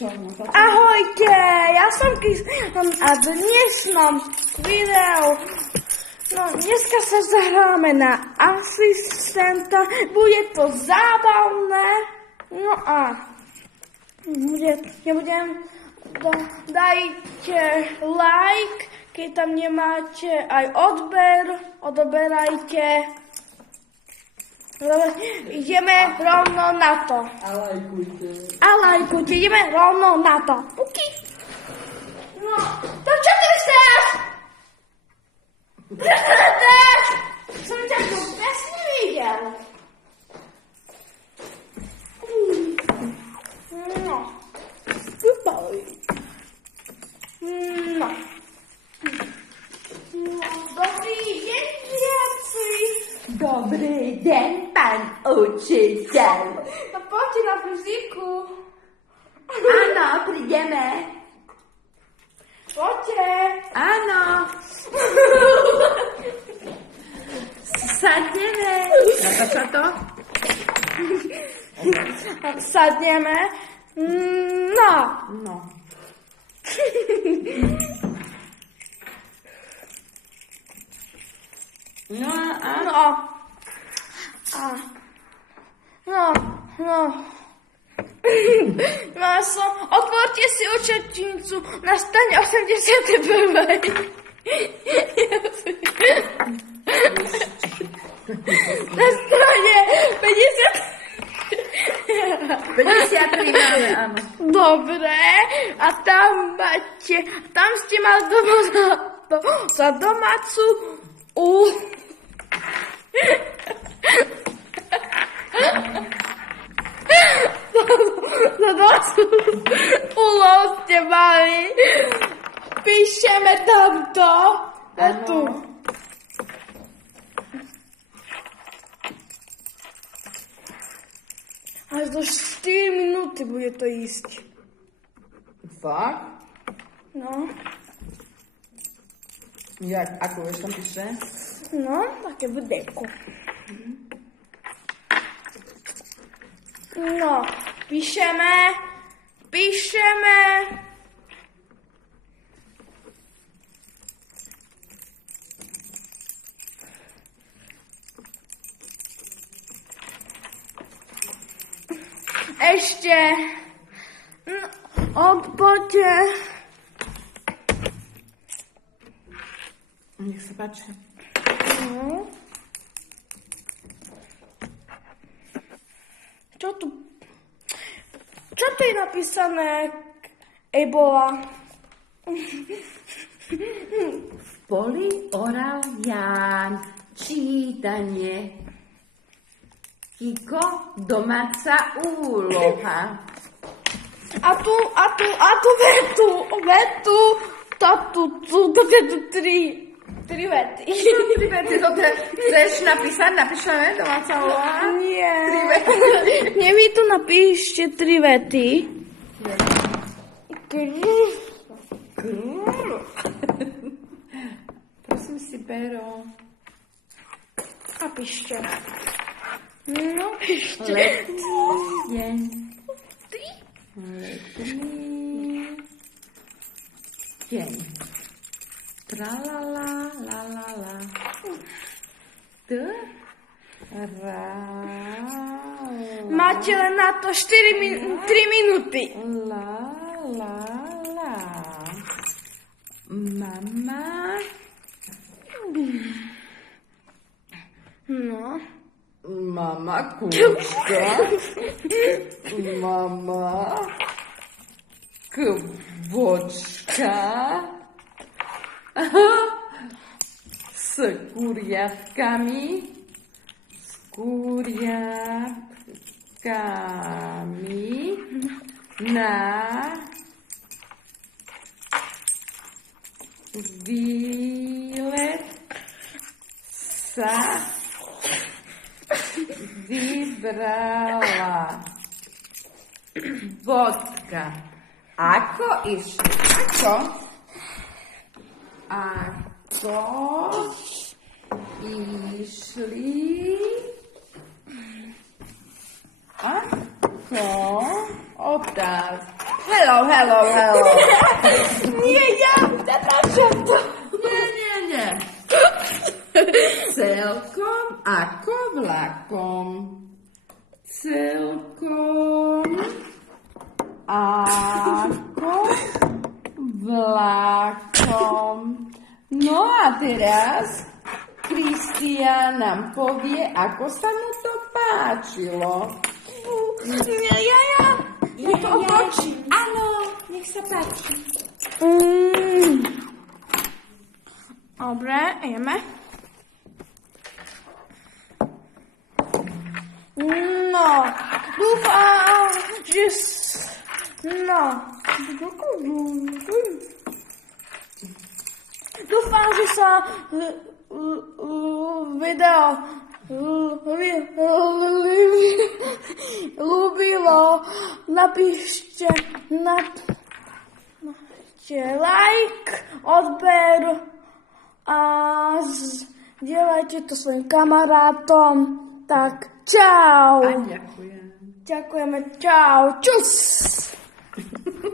Ahojte, ja som a dnes mám video. No, dneska sa zahráme na asistenta, bude to zábavné. No a dajte like, keď tam nemáte aj odoberajte. Ideme rovno na to. A lajkujte, ideme rovno na to. Puky. No, to čo ty chceš? Som ťa tu presne videl. No. No. Dobrý deň, diaci. Dobrý deň, pán učiteľ. No poďte na fyziku. Áno, prídeme. Poďte. Áno. Sadneme. Natáča to? Sadneme. No. No. No a No. No. No som, otvorte si učebnicu na strane 81. Na strane 53 máme, áno. Dobre, a tam ste mali za domácu úlohu ste mali. Píšeme tamto. Tu. Až do 4 minúty bude to ísť. Fakt? No. Jak, ako vieš tam píše? No, také budeko. No, píšeme. Ešte. No, poďte. Nech sa páči. No. Čo tu je napísané? Ebola. V poli oral Ján. Čítanie. Kiko, domáca úloha. A tu vetu, to je tu tri vety. Tri vety, to chceš napísať? Napíšeme domáca úloha? Nie. Tri vety. Nie, vy tu napíšte 3 vety. Prosím si, Pero. Napíšte. No, píšte. Letný deň. Tralala, lalala. Máte len na to 3 minúty. La. Mama. No. Mama kúčka. Mama kvočka. S kuriatkami. Na výlet sa vybrala. Bodka. Ako išli? Otázka. Hello. Nie, ja zapraszam to. Nie. Celkom ako vlakom. Celkom ako vlakom. No a teraz Kristián nám povie, ako sa mu to páčilo. Ja. Nech to otočí. Áno, nech sa páči. Dobre, ideme. No, dúfam, že... No. Dúfam, že sa video ľúbilo. Napíšte like, odber a zdieľajte to svojim kamarátom. Tak, čau. Ďakujem. Ďakujeme, čau. Čus.